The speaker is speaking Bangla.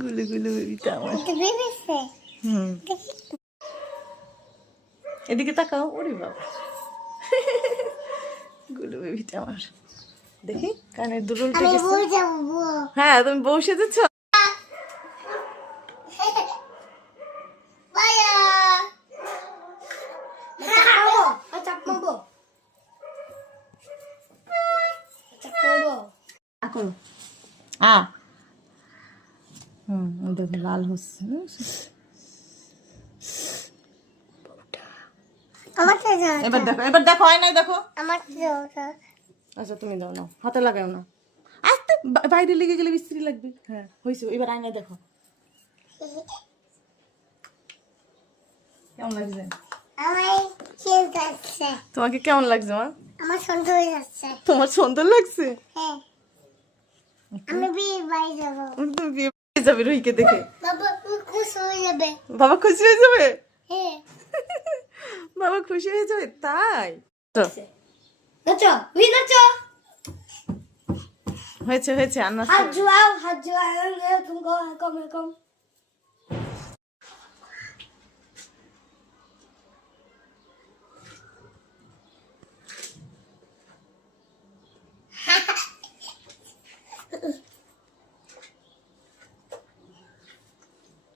গুলু গুলু বেবিটা আমার। এদিকে তাকাও, ওরে বাবা গুলু বেবিটা আমার। দেখি কানের দুল উল্টে গেছে। হ্যাঁ তুমি বউ সেজেছ। দেখো লাল হচ্ছে। এবার দেখো, এবার দেখো, হয় নাই দেখো। আচ্ছা তুমি দাও না, হাতে লাগাও না, আস্তে বাইরে লেগে গেলে বিশ্রী লাগবে। হ্যাঁ হয়েছে, এবার আয়নায় দেখো কেমন লাগছে। তোমাকে কেমন লাগছে মা? আমার সুন্দর লাগছে। তোমার সুন্দর লাগছে? হ্যাঁ, আমি বিয়ে বাড়ি যাবো। তুমি বিয়ে বাড়ি যাবে রুহিকে দেখে? বাবা খুশি হয়ে যাবে। বাবা খুশি হয়ে যাবে? হ্যাঁ, বাবা খুশি হয়ে যাবে তাই? নাচো, তুই নাচো। হয়েছে হয়েছে, আন্না হাত জোড়াও, তুমি কম।